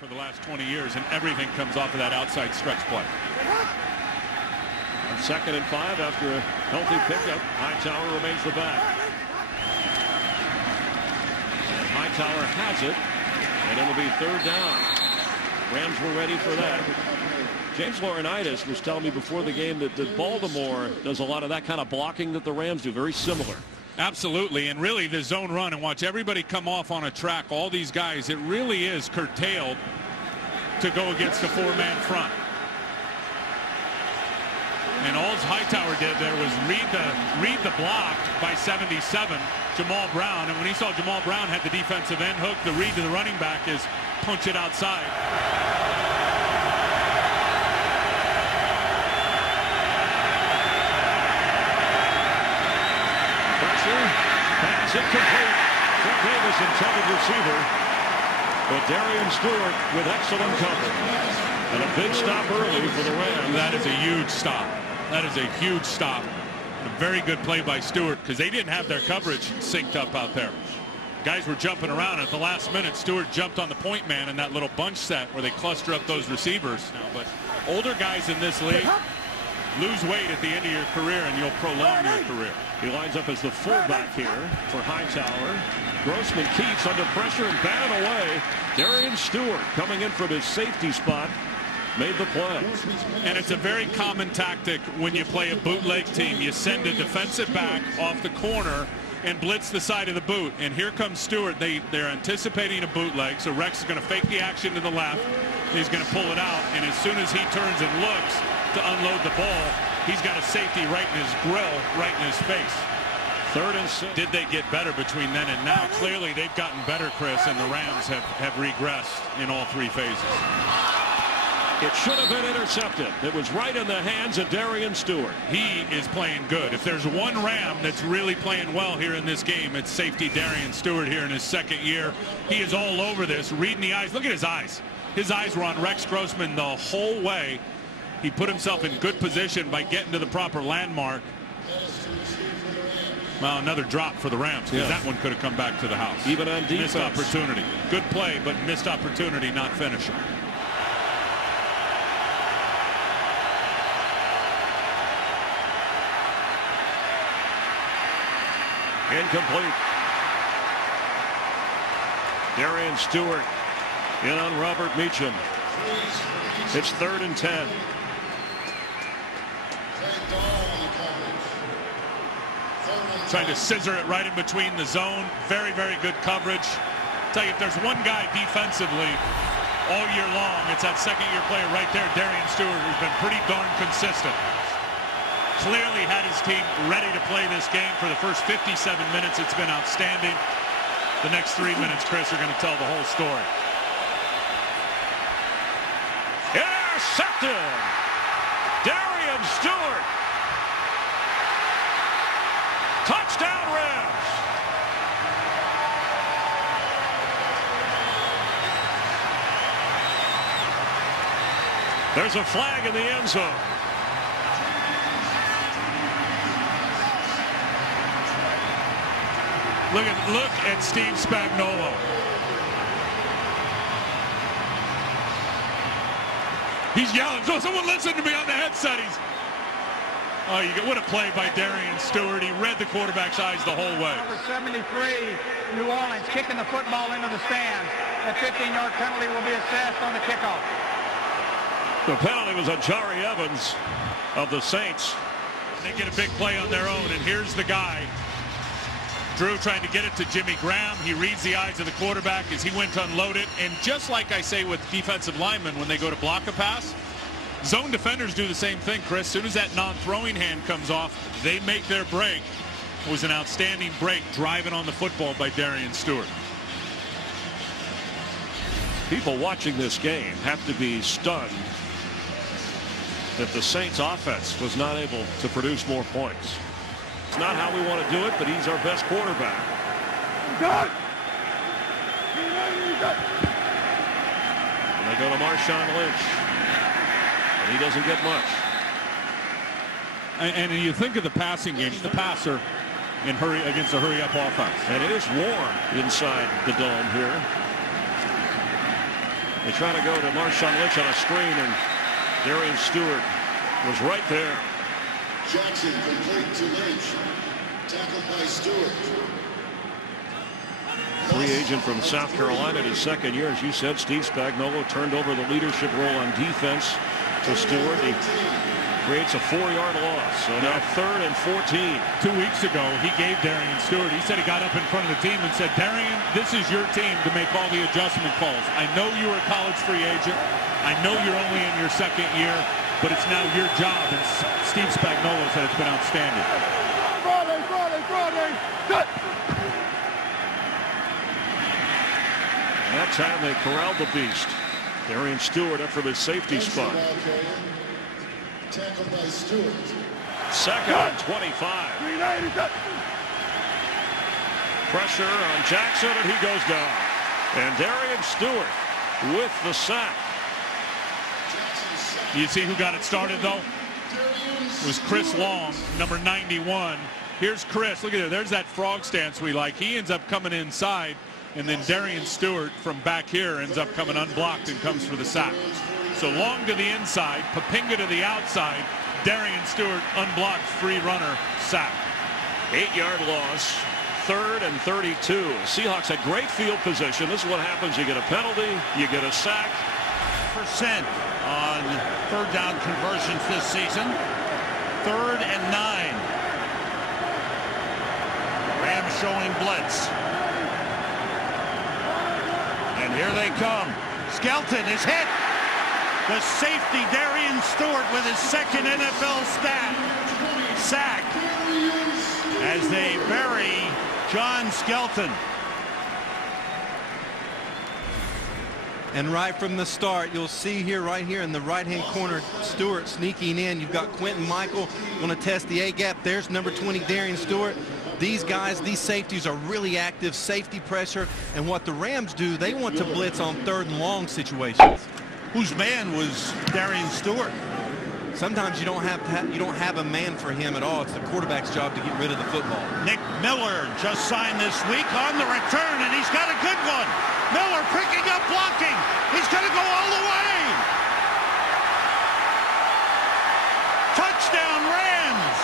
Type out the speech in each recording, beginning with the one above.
for the last 20 years, and everything comes off of that outside stretch play. On 2nd and 5 after a healthy pickup, Hightower remains the back. And Hightower has it, and it'll be 3rd down. Rams were ready for that. James Laurinaitis was telling me before the game that Baltimore does a lot of that kind of blocking that the Rams do, very similar. Absolutely, and really the zone run and watch everybody come off on a track, all these guys, it really is curtailed to go against the 4-man front. And all Hightower did there was read the block by 77, Jamal Brown, and when he saw Jamal Brown had the defensive end hook, the read to the running back is punch it outside. Pass incomplete. Fred Davis intended receiver. But Darian Stewart with excellent cover. And a big stop early for the Rams. That is a huge stop. That is a huge stop. A very good play by Stewart because they didn't have their coverage synced up out there. Guys were jumping around at the last minute. Stewart jumped on the point man in that little bunch set where they cluster up those receivers. But older guys in this league lose weight at the end of your career and you'll prolong your career. He lines up as the fullback here for Hightower. Grossman keeps under pressure and batted away. Darian Stewart coming in from his safety spot made the play. And it's a very common tactic when you play a bootleg team. You send a defensive back off the corner and blitz the side of the boot. And here comes Stewart. They're anticipating a bootleg. So Rex is going to fake the action to the left. He's going to pull it out. And as soon as he turns and looks to unload the ball, he's got a safety right in his grill, right in his face. 3rd and 6. Did they get better between then and now? Clearly they've gotten better, Chris, and the Rams have regressed in all 3 phases. It should have been intercepted. It was right in the hands of Darian Stewart. He is playing good. If there's one Ram that's really playing well here in this game, it's safety Darian Stewart here in his 2nd year. He is all over this, reading the eyes. Look at his eyes. His eyes were on Rex Grossman the whole way. He put himself in good position by getting to the proper landmark. Well, another drop for the Rams because that one could have come back to the house. Even on defense. Missed opportunity. Good play, but missed opportunity, not finishing. Incomplete. Darian Stewart in on Robert Meacham. It's 3rd and 10. Trying to scissor it right in between the zone. Very, very good coverage. Tell you, if there's one guy defensively all year long, it's that 2nd-year player right there, Darian Stewart, who's been pretty darn consistent. Clearly had his team ready to play this game for the first 57 minutes. It's been outstanding. The next 3 minutes, Chris, are going to tell the whole story. Intercepted! Darian Stewart! Touchdown Rams! There's a flag in the end zone. Look at Steve Spagnuolo. He's yelling. So someone listen to me on the headset. What a play by Darian Stewart. He read the quarterback's eyes the whole way. Number 73, New Orleans, kicking the football into the stands. That 15-yard penalty will be assessed on the kickoff. The penalty was on Jari Evans of the Saints. They get a big play on their own, and here's the guy. Drew trying to get it to Jimmy Graham. He reads the eyes of the quarterback as he went to unload it. And just like I say with defensive linemen when they go to block a pass, zone defenders do the same thing, Chris. As soon as that non-throwing hand comes off, they make their break. It was an outstanding break driving on the football by Darian Stewart. People watching this game have to be stunned that the Saints offense was not able to produce more points. It's not how we want to do it, but he's our best quarterback. And they go to Marshawn Lynch. And he doesn't get much. And you think of the passing game, the passer against a hurry-up offense. And it is warm inside the dome here. They try to go to Marshawn Lynch on a screen, and Darian Stewart was right there. Jackson complete to Lynch. Tackled by Stewart. Free agent from South Carolina in his second year. As you said, Steve Spagnuolo turned over the leadership role on defense to Stewart. He creates a 4-yard loss. So now 3rd and 14. 2 weeks ago, he gave Darian Stewart. He said he got up in front of the team and said, Darian, this is your team to make all the adjustment calls. I know you were a college free agent. I know you're only in your second year, but it's now your job. And Steve Spagnuolo said it's been outstanding. Cut! That time they corralled the beast. Darian Stewart up for the safety spot. Tackled by Stewart. Second and 25. Pressure on Jackson, and he goes down. And Darian Stewart with the sack. You see who got it started, though? It was Chris Long, number 91. Here's Chris. Look at it. There's that frog stance we like. He ends up coming inside, and then Darian Stewart from back here ends up coming unblocked and comes for the sack. So Long to the inside, Papinga to the outside, Darian Stewart unblocked, free runner, sack. 8-yard loss, 3rd and 32. Seahawks had great field position. This is what happens. You get a penalty, you get a sack. % on 3rd down conversions this season. 3rd and 9. Rams showing blitz. And here they come. Skelton is hit. The safety, Darian Stewart, with his 2nd NFL sack as they bury John Skelton. And right from the start, you'll see here, right here in the right-hand corner, Stewart sneaking in. You've got Quentin Michael going to test the A-gap. There's number 20, Darian Stewart. These guys, these safeties are really active, safety pressure. And what the Rams do, they want to blitz on 3rd and long situations. Whose man was Darian Stewart? Sometimes you don't have a man for him at all. It's the quarterback's job to get rid of the football. Nick Miller just signed this week on the return, and he's got a good one. Miller picking up blocking. He's going to go all the way. Touchdown Rams.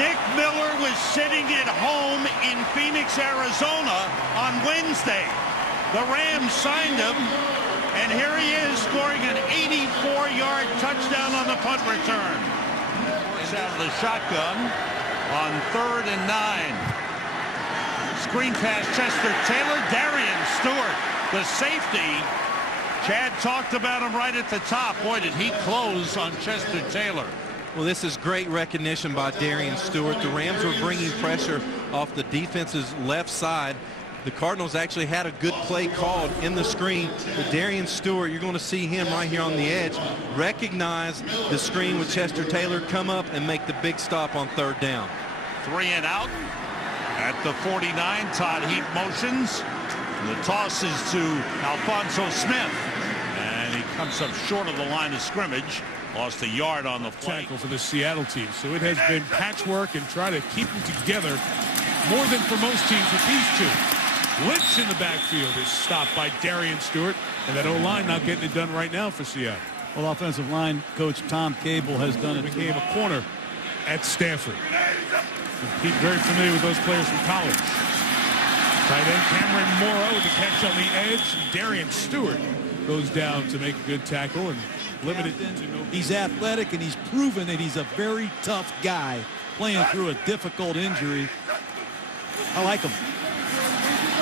Nick Miller was sitting at home in Phoenix, Arizona on Wednesday. The Rams signed him, and here he is scoring an 84-yard touchdown on the punt return. He's out of the shotgun on 3rd and 9. Screen pass, Chester Taylor, Darian Stewart, the safety. Chad talked about him right at the top. Boy, did he close on Chester Taylor. Well, this is great recognition by Darian Stewart. The Rams were bringing pressure off the defense's left side. The Cardinals actually had a good play called in the screen. But Darian Stewart, you're going to see him right here on the edge, recognize the screen with Chester Taylor, come up and make the big stop on 3rd down. 3 and out at the 49. Todd Heap motions. The toss is to Alfonso Smith. And he comes up short of the line of scrimmage. Lost a yard on the tackle for the Seattle team. So it has been patchwork and try to keep them together more than for most teams with these two. Blitz in the backfield is stopped by Darian Stewart, and that O-line not getting it done right now for Seattle. Well, offensive line coach Tom Cable has done it. Became a corner at Stanford. He's very familiar with those players from college. Tight end Cameron Morrow with the catch on the edge. Darian Stewart goes down to make a good tackle and limited to no. He's athletic, and he's proven that he's a very tough guy playing through a difficult injury. I like him.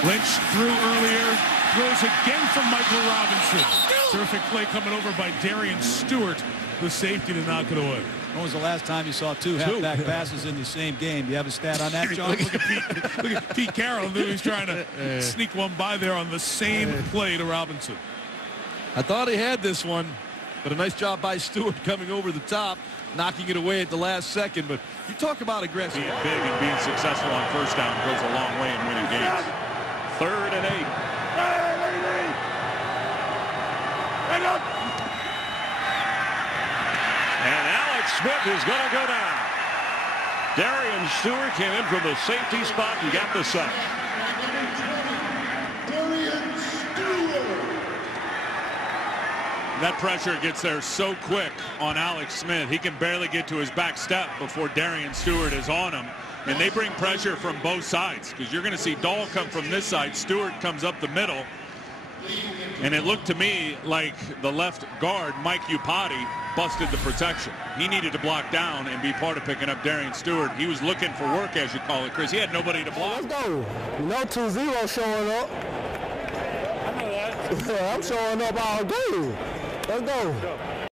Lynch threw earlier, throws again from Michael Robinson. Terrific play coming over by Darian Stewart, the safety, to knock it away. When was the last time you saw two halfback passes in the same game? Do you have a stat on that, John? Look at Pete Carroll. Knew he was trying to sneak one by there on the same play to Robinson. I thought he had this one, but a nice job by Stewart coming over the top, knocking it away at the last second. But you talk about aggressive. Being big and being successful on 1st down goes a long way in winning games. 3rd and 8. And Alex Smith is going to go down. Darian Stewart came in from the safety spot and got the sack. That pressure gets there so quick on Alex Smith. He can barely get to his back step before Darian Stewart is on him. And they bring pressure from both sides, because you're going to see Dahl come from this side. Stewart comes up the middle. And it looked to me like the left guard, Mike Upati, busted the protection. He needed to block down and be part of picking up Darian Stewart. He was looking for work, as you call it, Chris. He had nobody to block. Let's go. No 2-0 showing up. I'm showing up all game. Let's go.